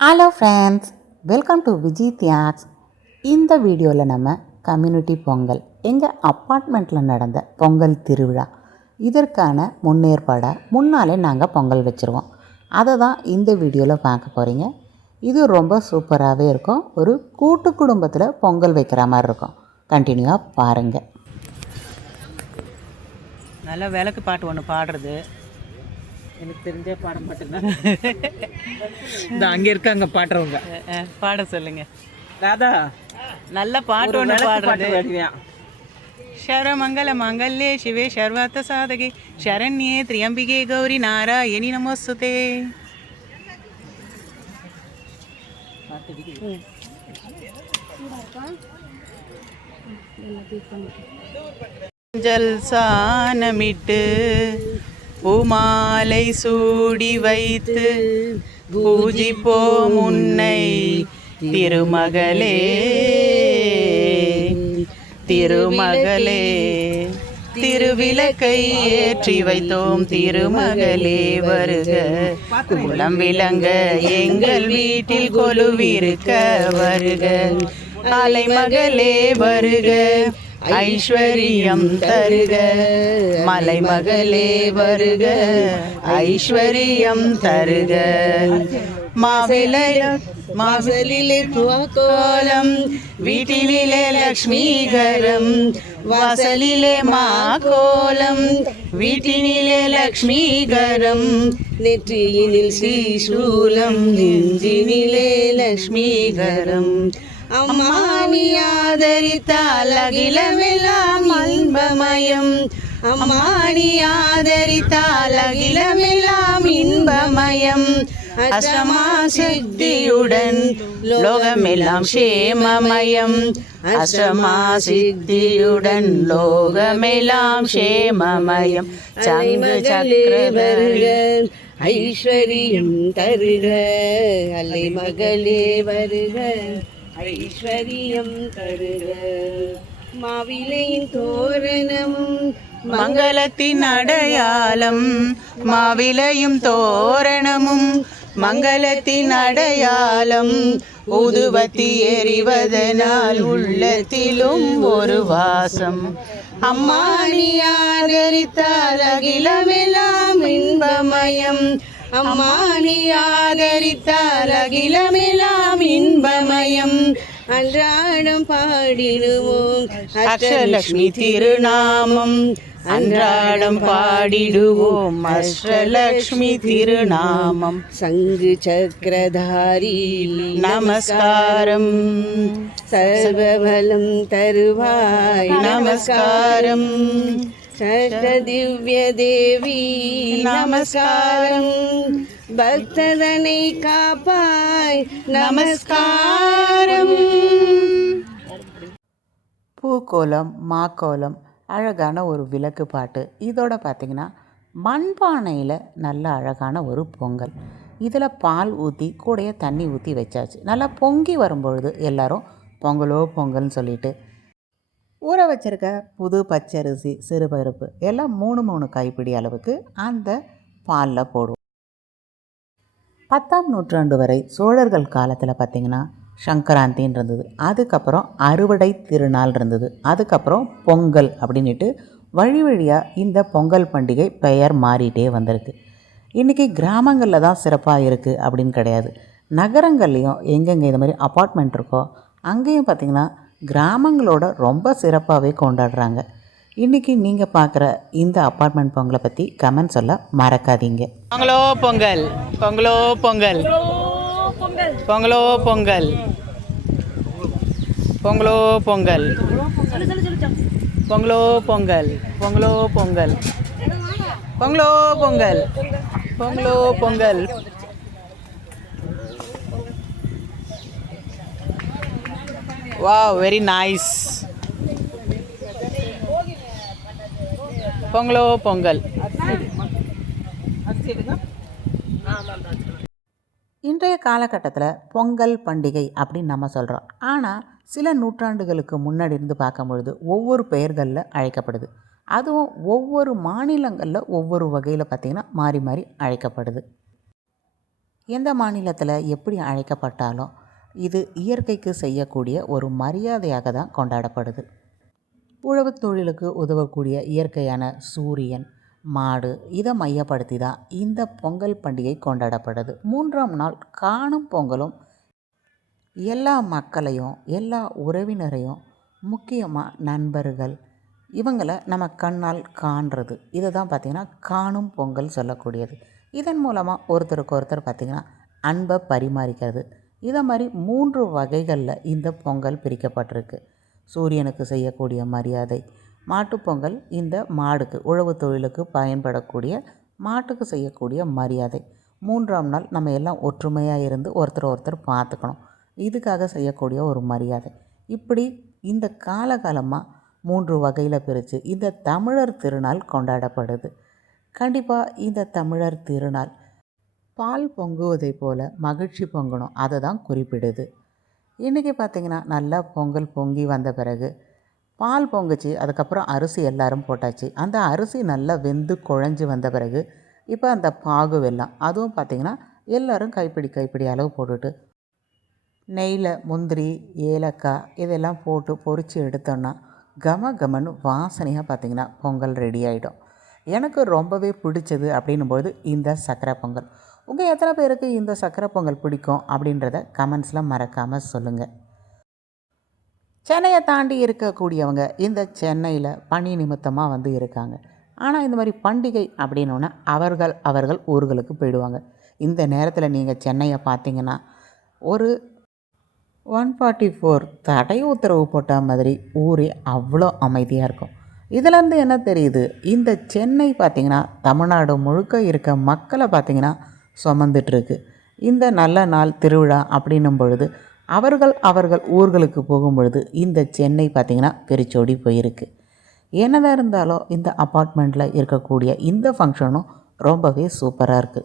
Hello friends welcome to Viji Thiyags இந்த வீடியோவில் நம்ம கம்யூனிட்டி பொங்கல் எங்கள் அப்பார்ட்மெண்ட்டில் நடந்த பொங்கல் திருவிழா இதற்கான முன்னேற்பாடை முன்னாலே நாங்கள் பொங்கல் வச்சுருவோம். அதை தான் இந்த வீடியோவில் பார்க்க போகிறீங்க இது ரொம்ப சூப்பராகவே இருக்கும். ஒரு கூட்டு குடும்பத்தில் பொங்கல் வைக்கிற மாதிரி இருக்கும். கண்டினியூவாக பாருங்கள் நல்ல விளக்கு பாட்டு ஒன்று பாடுறது. எனக்கு தெரிஞ்ச பாடம் மட்டும்தான். இந்த அங்கே இருக்காங்க பாடுறவங்க. பாட சொல்லுங்க. ராதா நல்ல பாட்டு ஒன்று பாடுறது. மங்கல்யே మంగళ్యే శివే శర్వార్థ சரண்யே శరణ్యే கௌரி நாராயணி నారాయణి నమోస్తుతే ஜல்சானமிட்டு பூமாலை சூடி வைத்து பூஜிப்போம் உன்னை திருமகளே திருமகளே. திருவிளக்கை ஏற்றி வைத்தோம் திருமகளே வருக. குளம் விளங்க எங்கள் வீட்டில் கொலுவிருக்க வருக. அலைமகளே வருக. ஐஸ்வர்யம் தருக மலைமகளே வருக ஐஸ்வர்யம் தருக മാവിലയിലെ മാവിലിലെ പൂക്കോലം വീട്ടിലെ ലക്ഷ്മീകരം വാസലിലെ മാകോലം വീട്ടിനിലെ ലക്ഷ്മീകരം നെറ്റിയിനിൽ ശ്രീശൂലം നെഞ്ചിനിലെ ലക്ഷ്മീകരം அம்மா நீ ஆதரித்தால் அகிலமெல்லாம் அன்பமயம் அம்மா நீ ஆதரித்தால் அகிலமெல்லாம் இன்பமயம். அஷ்டமா சித்தியுடன் லோகமெல்லாம் சேமமயம் அஷ்டமா சித்தியுடன் லோகமெல்லாம் சேமமயம் சங்கு சக்கர ஐஸ்வரியம் தருக. அலை மகளே வருக ஐஸ்வரியம் தருக. மாவிலையின் தோரணமும் மங்களத்தின் அடையாளம். மாவிலையும் தோரணமும் மங்களத்தின் அடையாளம். ஊதுவத்தி எறிவதனால் உள்ளத்திலும் ஒரு வாசம். அம்மா நீ ஆதரித்தால் அகிலமெல்லாம் இன்பமயம். அம்மா நீ ஆதரித்தால் அகிலமெல்லாம் இன்பமயம். அன்றாடம் பாடிடுவோம் அஷ்டலக்ஷ்மி திருநாமம். அன்றாடம் பாடிடுவோம் அஷ்டலக்ஷ்மி திருநாமம். சங்கு சக்கரதாரி நமஸ்காரம். சர்வபலம் தருவாய். நமஸ்காரம். சஷ்ட திவ்ய தேவி நமஸ்காரம். பக்ததனை காப்பாய். நமஸ்காரம். பூக்கோலம் மாக்கோலம் அழகான ஒரு விளக்கு பாட்டு. இதோட பார்த்திங்கன்னா மண்பானையில் நல்ல அழகான ஒரு பொங்கல். இதில் பால் ஊற்றி கூடைய தண்ணி ஊற்றி வச்சாச்சு. நல்லா பொங்கி வரும்பொழுது எல்லாரும் பொங்கலோ பொங்கல்னு சொல்லிட்டு ஊற வச்சிருக்க புது பச்சரிசி சிறுபருப்பு எல்லாம் மூணு மூணு கைப்பிடி அளவுக்கு அந்த பாலில் போடுவோம். பத்தாம் நூற்றாண்டு வரை சோழர்கள் காலத்தில் பார்த்திங்கன்னா சங்கராந்தின்னு இருந்தது அதுக்கப்புறம் அறுவடை திருநாள் இருந்தது. அதுக்கப்புறம் பொங்கல் அப்படின்ட்டு வழி வழியாக இந்த பொங்கல் பண்டிகை பெயர் மாறிட்டே வந்திருக்கு. இன்றைக்கி கிராமங்களில் தான் சிறப்பாக இருக்குது அப்படின்னு கிடையாது. நகரங்கள்லேயும் எங்கெங்கே இது மாதிரி அப்பார்ட்மெண்ட் இருக்கோ அங்கேயும் பார்த்திங்கன்னா கிராமங்களோட ரொம்ப சிறப்பாகவே கொண்டாடுறாங்க. இன்றைக்கி நீங்கள் பார்க்குற இந்த அப்பார்ட்மெண்ட் பொங்கலை பற்றி கமெண்ட் சொல்ல மறக்காதீங்க. பொங்கலோ பொங்கல் பொங்கலோ பொங்கல். பொங்கலோ பொங்கல். பொங்கலோ பொங்கல். பொங்கலோ பொங்கல் பொங்கலோ பொங்கல். பொங்கலோ பொங்கல் பொங்கலோ பொங்கல். வாவ் வெரி நைஸ் பொங்கலோ பொங்கல் இன்றைய காலகட்டத்தில் பொங்கல் பண்டிகை அப்படின்னு நம்ம சொல்கிறோம் ஆனால் சில நூற்றாண்டுகளுக்கு முன்னாடி இருந்து பார்க்கும்பொழுது ஒவ்வொரு பெயர்களில் அழைக்கப்படுது. அதுவும் ஒவ்வொரு மாநிலங்களில் ஒவ்வொரு வகையில் பார்த்திங்கன்னா மாறி மாறி அழைக்கப்படுது. எந்த மாநிலத்தில் எப்படி அழைக்கப்பட்டாலும் இது இயற்கைக்கு செய்யக்கூடிய ஒரு மரியாதையாக தான் கொண்டாடப்படுது. உழவுத் தொழிலுக்கு உதவக்கூடிய இயற்கையான சூரியன் மாடு இதை மையப்படுத்தி தான் இந்த பொங்கல் பண்டிகை கொண்டாடப்படுது. மூன்றாம் நாள் காணும் பொங்கலும் எல்லா மக்களையும் எல்லா உறவினரையும் முக்கியமாக நண்பர்கள் இவங்களை நம்ம கண்ணால் காண்றது. இதை தான் பார்த்திங்கன்னா காணும் பொங்கல் சொல்லக்கூடியது. இதன் மூலமாக ஒருத்தருக்கு ஒருத்தர் பார்த்திங்கன்னா அன்பை பரிமாறிக்கிறது. இதை மாதிரி மூன்று வகைகளில் இந்த பொங்கல் பிரிக்கப்பட்டிருக்கு. சூரியனுக்கு செய்யக்கூடிய மரியாதை மாட்டுப்பொங்கல் இந்த மாடுக்கு உழவு தொழிலுக்கு பயன்படக்கூடிய மாட்டுக்கு செய்யக்கூடிய மரியாதை. மூன்றாம் நாள் நம்ம எல்லாம் ஒற்றுமையாக இருந்து ஒருத்தர் ஒருத்தர் பார்த்துக்கணும். இதுக்காக செய்யக்கூடிய ஒரு மரியாதை. இப்படி இந்த காலகாலமாக மூன்று வகையில் பிரித்து இந்த தமிழர் திருநாள் கொண்டாடப்படுது. கண்டிப்பாக இந்த தமிழர் திருநாள் பால் பொங்குவதை போல் மகிழ்ச்சி பொங்கணும். அதை தான் குறிப்பிடுது. இன்றைக்கி பார்த்திங்கன்னா நல்லா பொங்கல் பொங்கி வந்த பிறகு பால் பொங்குச்சு அதுக்கப்புறம் அரிசி எல்லாரும் போட்டாச்சு. அந்த அரிசி நல்லா வெந்து குழஞ்சி வந்த பிறகு இப்போ அந்த பாகு வெல்லம் அதுவும் பார்த்திங்கன்னா எல்லோரும் கைப்பிடி கைப்பிடி அளவு போட்டுட்டு நெய்யில் முந்திரி ஏலக்காய் இதெல்லாம் போட்டு பொரித்து எடுத்தோன்னா கம கமன்னு வாசனையாக பார்த்திங்கன்னா பொங்கல் ரெடி ஆகிடும் எனக்கு ரொம்பவே பிடிச்சது அப்படின்னும்போது இந்த சக்கரை பொங்கல். உங்கள் எத்தனை பேருக்கு இந்த சக்கரை பொங்கல் பிடிக்கும் அப்படின்றத கமெண்ட்ஸில் மறக்காமல் சொல்லுங்கள் சென்னையை தாண்டி இருக்கக்கூடியவங்க இந்த சென்னையில் பணி நிமித்தமாக வந்து இருக்காங்க. ஆனால் இந்த மாதிரி பண்டிகை அப்படின்னோன்னா அவர்கள் அவர்கள் ஊர்களுக்கு போயிடுவாங்க. இந்த நேரத்தில் நீங்கள் சென்னையை பார்த்தீங்கன்னா ஒரு ஒன் ஃபார்ட்டி ஃபோர் தடை உத்தரவு போட்ட மாதிரி ஊரே அவ்வளோ அமைதியாக இருக்கும். இதிலேருந்து என்ன தெரியுது? இந்த சென்னை பார்த்திங்கன்னா தமிழ்நாடு முழுக்க இருக்க மக்களை பார்த்திங்கன்னா சுமந்துட்டுருக்கு இந்த நல்ல நாள் திருவிழா அப்படின்னும் பொழுது அவர்கள் அவர்கள் ஊர்களுக்கு போகும் பொழுது இந்த சென்னை பார்த்திங்கன்னா பெருச்சோடி போயிருக்கு. என்னதான் இருந்தாலும் இந்த அப்பார்ட்மெண்ட்டில் இருக்கக்கூடிய இந்த ஃபங்க்ஷனும் ரொம்பவே சூப்பராக இருக்குது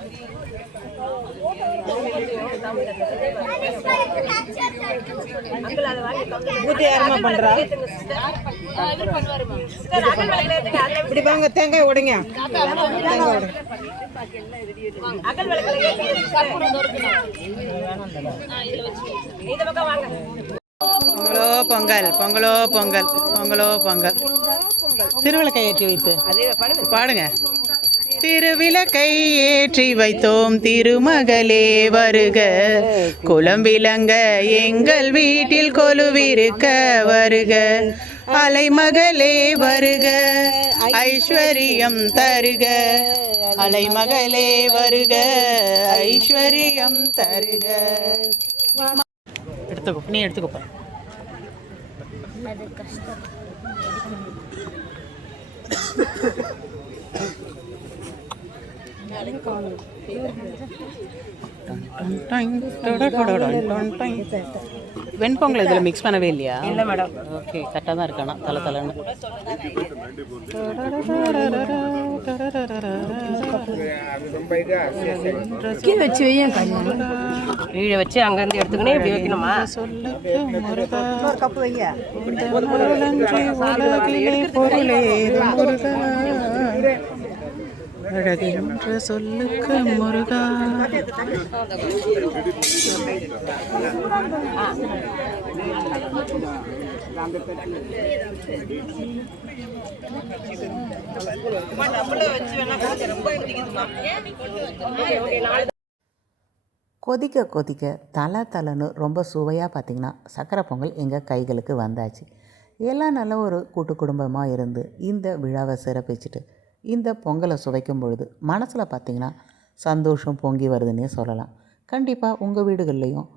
பூஜை யாருமா பண்றா இப்படி வாங்க தேங்காய் உடைங்க தேங்காய் உடைங்க பொங்கலோ பொங்கல் பொங்கலோ. பொங்கல் பொங்கலோ பொங்கல் திருவிளக்கை ஏற்றி வைத்து பாடுங்க. திருவிளக்கை ஏற்றி வைத்தோம் திருமகளே வருக. குலம் விளங்க எங்கள் வீட்டில் கொலுவிருக்க வருக. அலைமகளே வருக. ஐஸ்வர்யம் தருக. அலைமகளே வருக. ஐஸ்வர்யம் தருக. எடுத்துக்கோ நீ எடுத்துக்கோப்பா வெண்பொங்கல் இதில் மிக்ஸ் பண்ணவே இல்லையா? இல்லை மேடம் ஓகே கரெக்டாக தான் இருக்கானா? தலை தலைன்னு. வச்சு கீழே வச்சு அங்கேருந்து எடுத்துக்கணும் இப்படி வைக்கணுமா? வையா அழகென்ற சொல்லுக்கு முருகா. கொதிக்க கொதிக்க தலை தலைன்னு ரொம்ப சுவையாக பார்த்திங்கன்னா சக்கரை பொங்கல் எங்கள் கைகளுக்கு வந்தாச்சு. எல்லாம் நல்ல ஒரு கூட்டு குடும்பமாக இருந்து இந்த விழாவை சிறப்பிச்சுட்டு இந்த பொங்கலை சுவைக்கும் பொழுது மனசில் பார்த்திங்கன்னா சந்தோஷம் பொங்கி வருதுன்னே சொல்லலாம். கண்டிப்பாக உங்கள் வீடுகள்லேயும்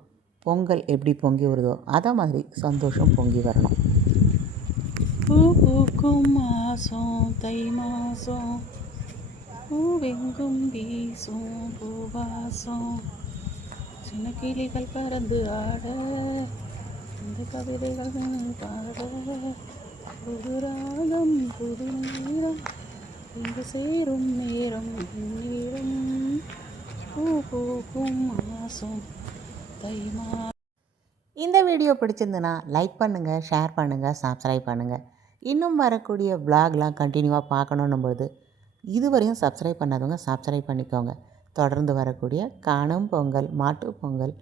பொங்கல் எப்படி பொங்கி வருதோ அதை மாதிரி சந்தோஷம் பொங்கி வரணும். பூ பூக்கும் மாசம் தை மாசம் பூவெங்கும் வீசும் பூவாசம். சின்ன கிளிகள் பறந்து ஆட இந்த கவிதைகள் பாட புது ராகம் புது நீரம். இங்கு சேரும் நேரம் நேரம் பூ பூக்கும் மாசம் தைமா. இந்த வீடியோ பிடிச்சிருந்துன்னா லைக் பண்ணுங்கள் ஷேர் பண்ணுங்கள் சப்ஸ்கிரைப் பண்ணுங்கள் இன்னும் வரக்கூடிய vlogலாம் கண்டினியூவாக பார்க்கணுன்னும் போது இதுவரையும் சப்ஸ்கிரைப் பண்ணாதவங்க சப்ஸ்கிரைப் பண்ணிக்கோங்க. தொடர்ந்து வரக்கூடிய காணும் பொங்கல் மாட்டு பொங்கல்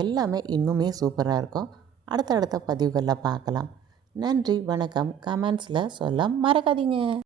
எல்லாமே இன்னுமே சூப்பராக இருக்கும். அடுத்தடுத்த பதிவுகளில் பார்க்கலாம். நன்றி வணக்கம். கமெண்ட்ஸில் சொல்ல மறக்காதீங்க.